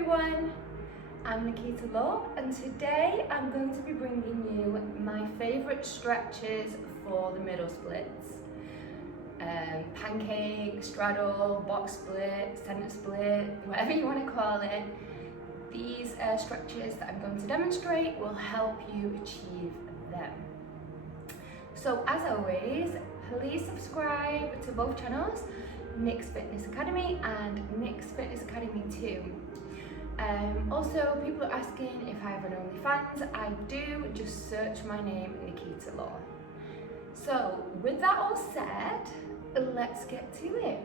everyone, I'm Nikita Law and today I'm going to be bringing you my favourite stretches for the middle splits. Pancake, straddle, box split, centre split, whatever you want to call it. These stretches that I'm going to demonstrate will help you achieve them. So as always, please subscribe to both channels, Nick's Fitness Academy and Nick's Fitness Academy 2. Also, people are asking if I have an OnlyFans. I do, just search my name, Nikita Law. So with that all said, let's get to it.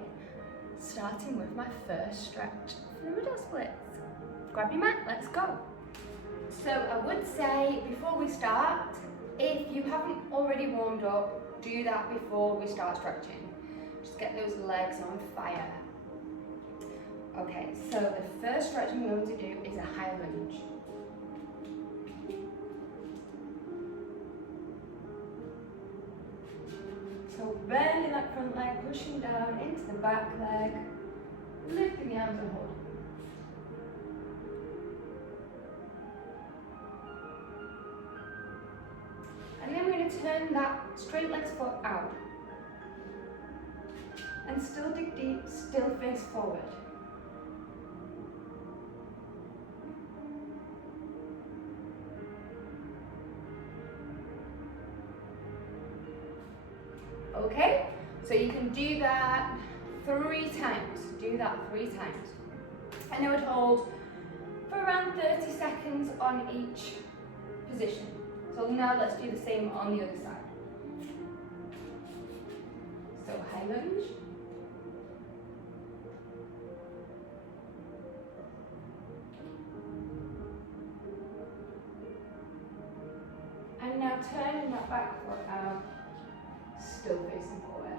Starting with my first stretch for the middle splits. Grab your mat, let's go. So I would say before we start, if you haven't already warmed up, do that before we start stretching. Just get those legs on fire. Okay, so the first stretch I'm going to do is a high lunge. So bending that front leg, pushing down into the back leg, lifting the arms and hold. And then we're going to turn that straight legs foot out. And still dig deep, still face forward. Okay, so you can do that 3 times. Do that 3 times. And I would hold for around 30 seconds on each position. So now let's do the same on the other side. So high lunge. And now turning that back foot out, still facing forward.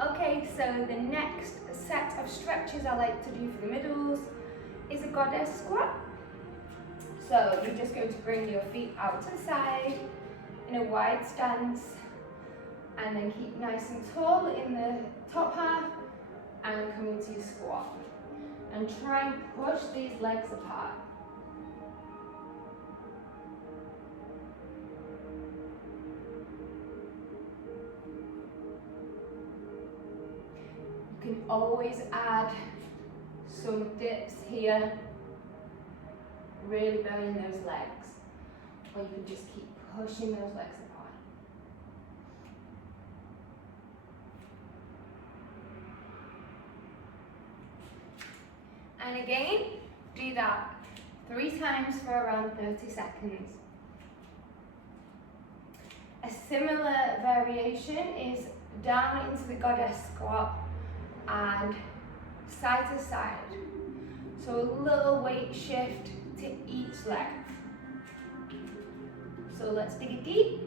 Okay, so the next set of stretches I like to do for the middles is a goddess squat. So you're just going to bring your feet out to the side in a wide stance and then keep nice and tall in the top half and come into your squat. And try and push these legs apart. You can always add some dips here, really burning those legs. Or you can just keep pushing those legs apart. And again, do that 3 times for around 30 seconds. A similar variation is down into the goddess squat and side to side. So a little weight shift to each leg. So let's dig it deep.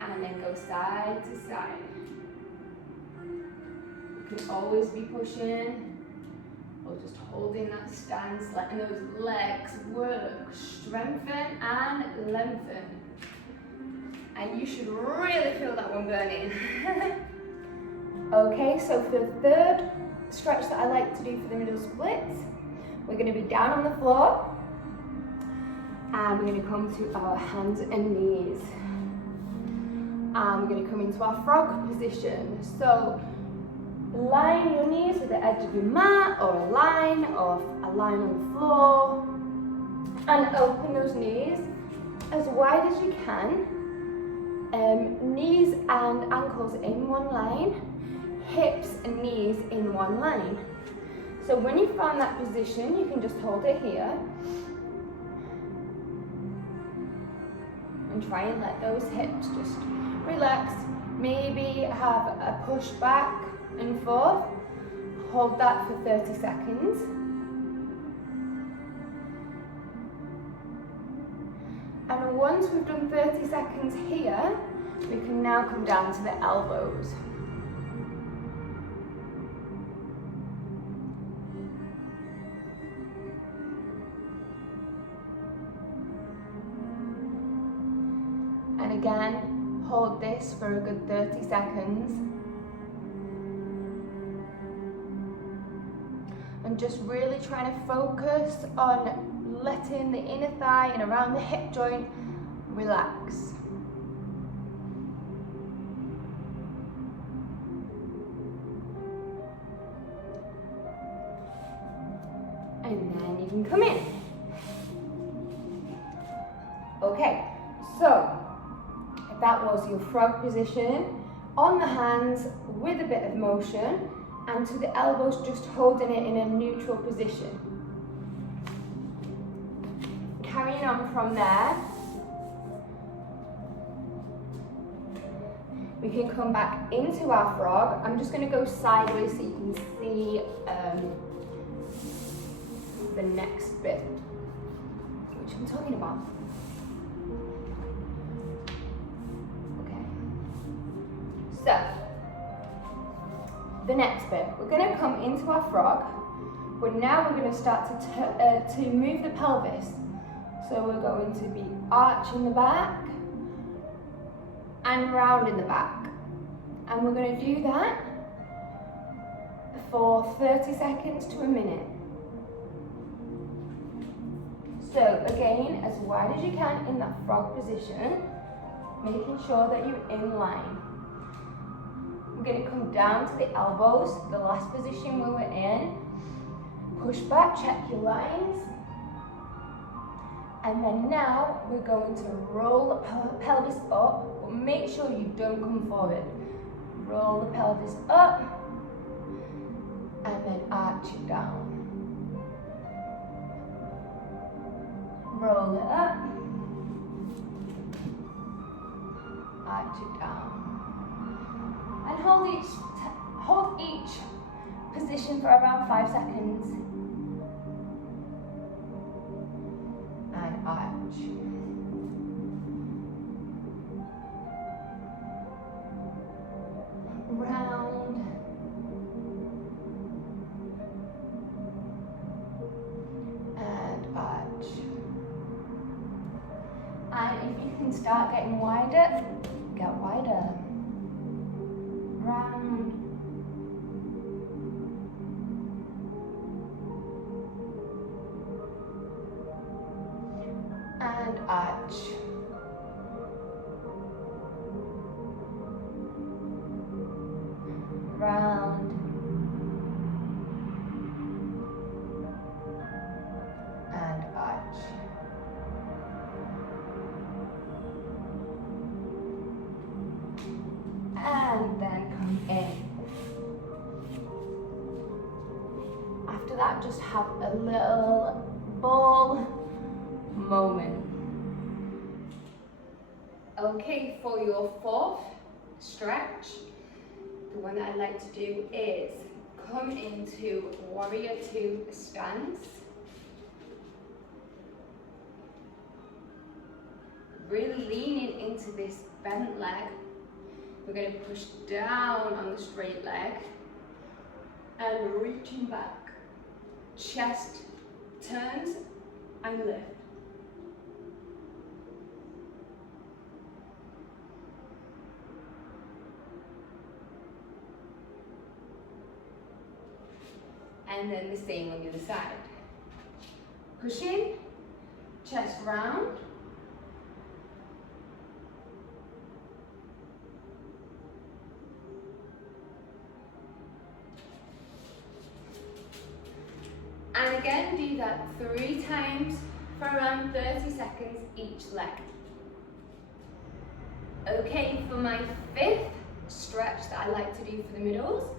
And then go side to side. You can always be pushing or just holding that stance, letting those legs work, strengthen and lengthen. And you should really feel that one burning. Okay, so for the third stretch that I like to do for the middle splits, we're going to be down on the floor and we're going to come to our hands and knees. And we're going to come into our frog position. So line your knees with the edge of your mat or a line on the floor and open those knees as wide as you can. Knees and ankles in one line, hips and knees in one line. So when you find that position, you can just hold it here and try and let those hips just relax. Maybe have a push back and forth. Hold that for 30 seconds. And once we've done 30 seconds here, we can now come down to the elbows. And again, hold this for a good 30 seconds. And just really trying to focus on letting the inner thigh and around the hip joint relax. And then you can come in. Okay, so that was your frog position. On the hands with a bit of motion, and to the elbows just holding it in a neutral position. Carrying on from there, we can come back into our frog. I'm just going to go sideways so you can see the next bit, which I'm talking about. Okay, so the next bit, we're going to come into our frog, but now we're going to start to move the pelvis. So we're going to be arching the back and round in the back, and we're going to do that for 30 seconds to a minute. So again, as wide as you can in that frog position, making sure that you're in line. We're going to come down to the elbows, the last position we were in. Push back, check your lines. And then now we're going to roll the pelvis up, but make sure you don't come forward. Roll the pelvis up and then arch it down. Roll it up, arch it down. And hold each position for around 5 seconds. And arch. Round. And arch. And if you can start getting wider, get wider. Round. And arch. Round. And arch. And then come in. After that, just have a little ball moment. Okay, for your fourth stretch, the one that I like to do is come into warrior two stance. Really leaning into this bent leg. We're going to push down on the straight leg and reaching back. Chest turns and lift. And then the same on the other side. Pushing, chest round. And again, do that 3 times for around 30 seconds each leg. Okay, for my 5th stretch that I like to do for the middles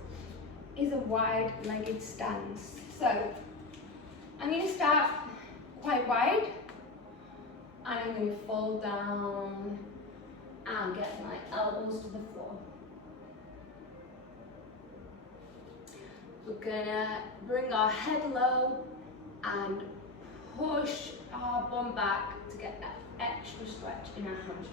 is a wide-legged stance. So I'm going to start quite wide and I'm going to fall down and get my elbows to the floor. We're gonna bring our head low and push our bum back to get that extra stretch in our hamstrings.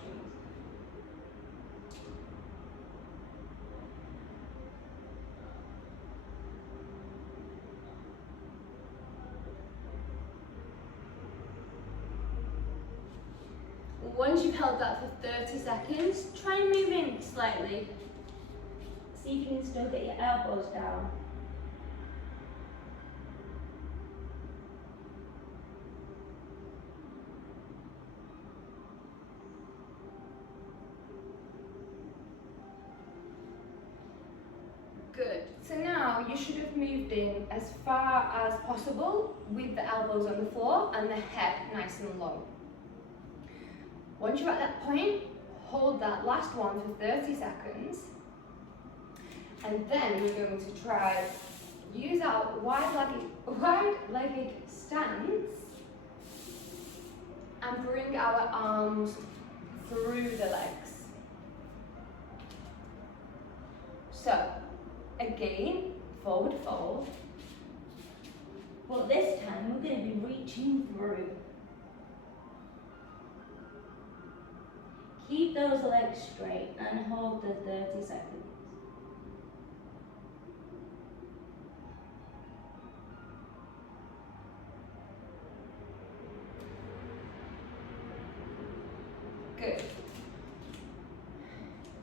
Once you've held that for 30 seconds, try and move in slightly. See if you can still get your elbows down. Good. So now you should have moved in as far as possible with the elbows on the floor and the head nice and low. Once you're at that point, hold that last one for 30 seconds. And then we're going to try use our wide-legged stance and bring our arms through the legs. So, again, forward fold, but this time we're going to be reaching through. Keep those legs straight and hold the 30 seconds. Good.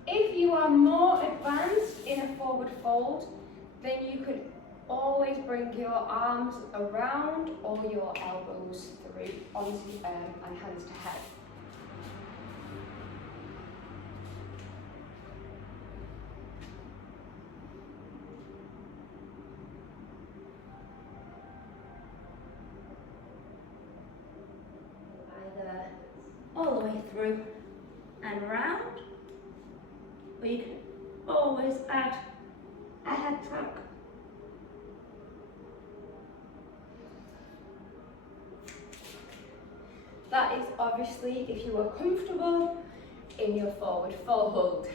If you are more advanced in a forward fold, then you could always bring your arms around or your elbows through onto and hands to head. Either all the way through and round, or you can always add a head tuck. That is obviously if you are comfortable in your forward fold.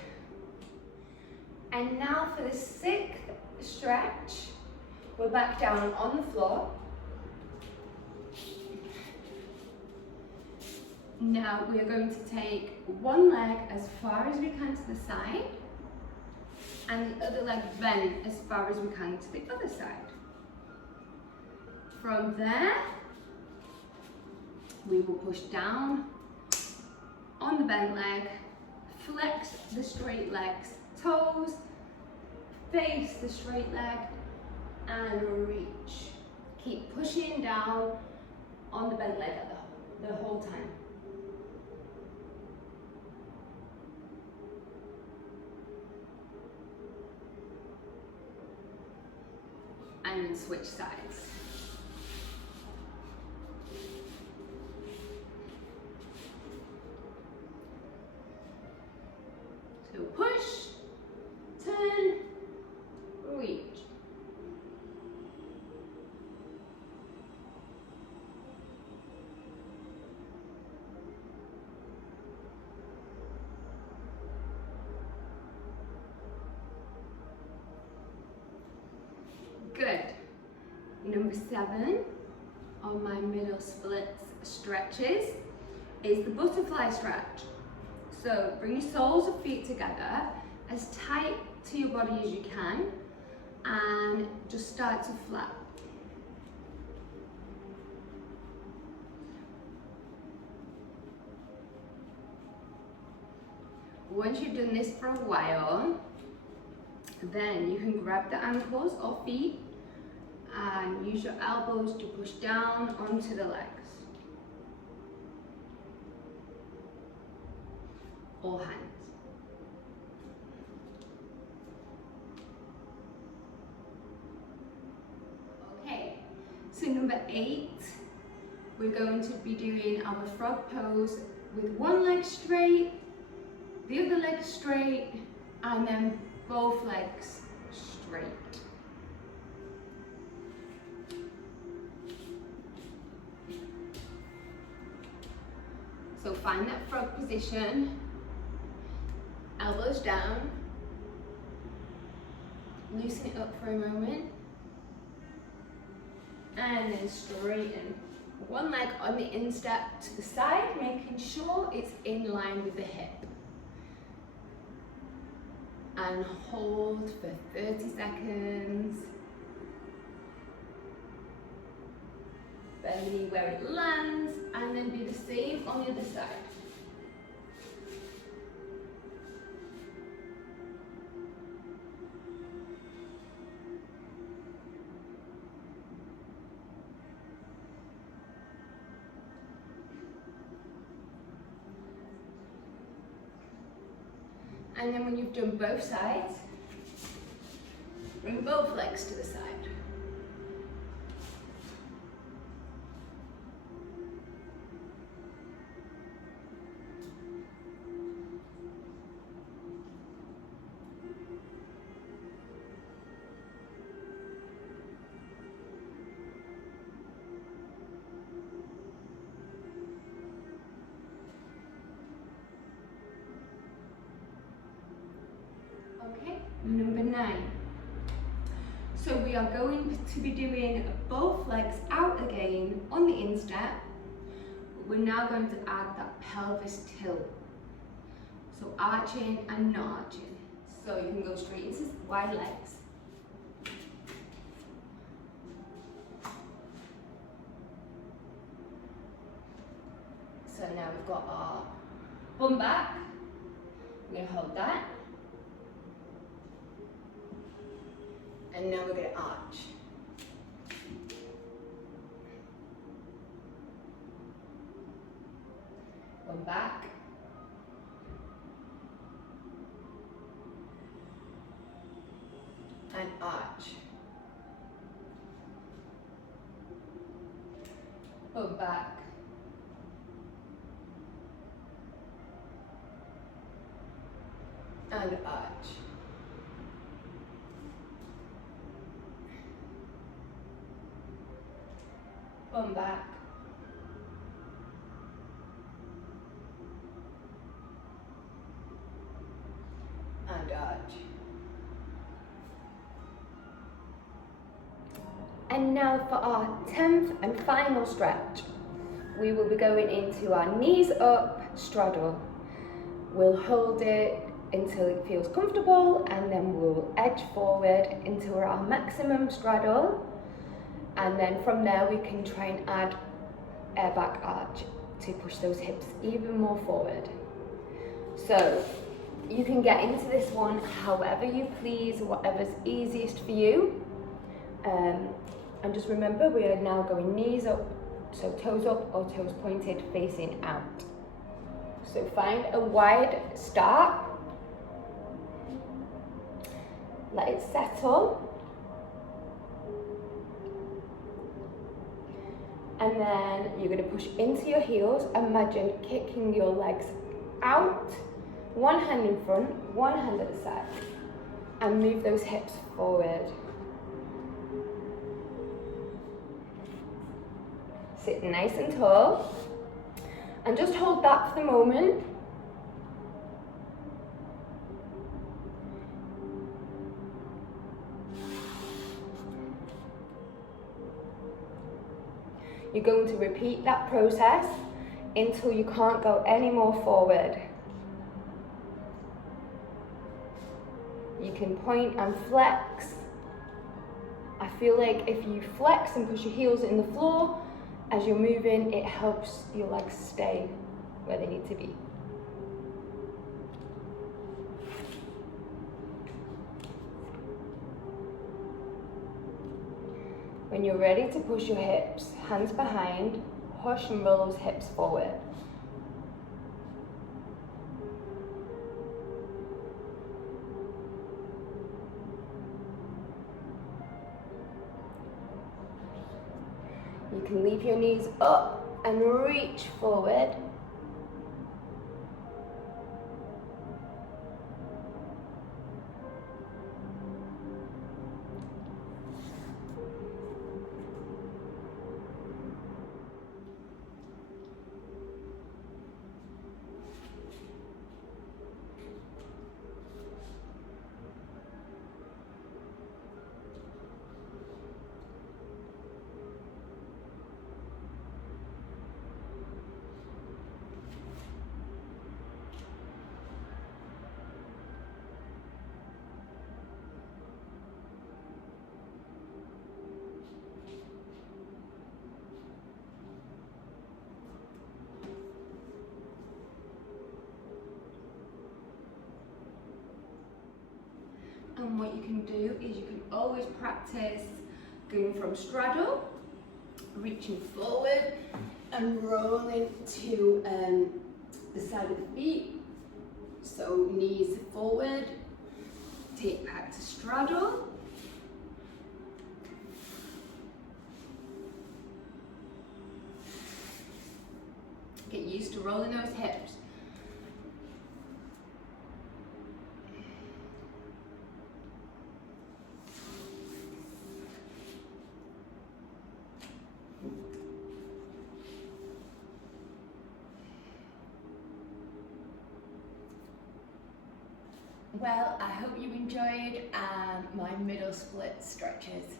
And now for the 6th stretch, we're back down on the floor. Now we are going to take one leg as far as we can to the side and the other leg bent as far as we can to the other side. From there, we will push down on the bent leg, flex the straight leg's toes, face the straight leg and reach. Keep pushing down on the bent leg the whole time. And then switch sides. So push, turn, reach. Good. Number 7 on my middle splits stretches is the butterfly stretch. So bring your soles of feet together as tight to your body as you can and just start to flap. Once you've done this for a while, then you can grab the ankles or feet and use your elbows to push down onto the legs or hands. Okay, so number 8, we're going to be doing our frog pose with one leg straight, the other leg straight, and then both legs straight. So find that frog position, elbows down, loosen it up for a moment, and then straighten. One leg on the instep to the side, making sure it's in line with the hip. And hold for 30 seconds. Belly where it lands, and then do the same on the other side. And then when you've done both sides, bring both legs to the side. Okay, number 9. So we are going to be doing both legs out again on the instep. We're now going to add that pelvis tilt. So arching and not arching. So you can go straight into wide legs. So now we've got our bum back. We're going to hold that. And now we're going to arch. One back. And arch. One back. And arch. One back. And arch. And now for our 10th and final stretch, we will be going into our knees up straddle. We'll hold it until it feels comfortable, and then we'll edge forward into our maximum straddle. And then from there we can try and add air back arch to push those hips even more forward. So you can get into this one however you please, whatever's easiest for you. And just remember, we are now going knees up, so toes up or toes pointed facing out. So find a wide start, let it settle. And then you're going to push into your heels. Imagine kicking your legs out, one hand in front, one hand at the side, and move those hips forward. Sit nice and tall, and just hold that for the moment. You're going to repeat that process until you can't go any more forward. You can point and flex. I feel like if you flex and push your heels in the floor, as you're moving, it helps your legs stay where they need to be. When you're ready to push your hips, hands behind, push and roll those hips forward. You can leave your knees up and reach forward. And what you can do is you can always practice going from straddle, reaching forward and rolling to the side of the feet. So knees forward, take back to straddle. Get used to rolling those hips. Well, I hope you enjoyed my middle split stretches.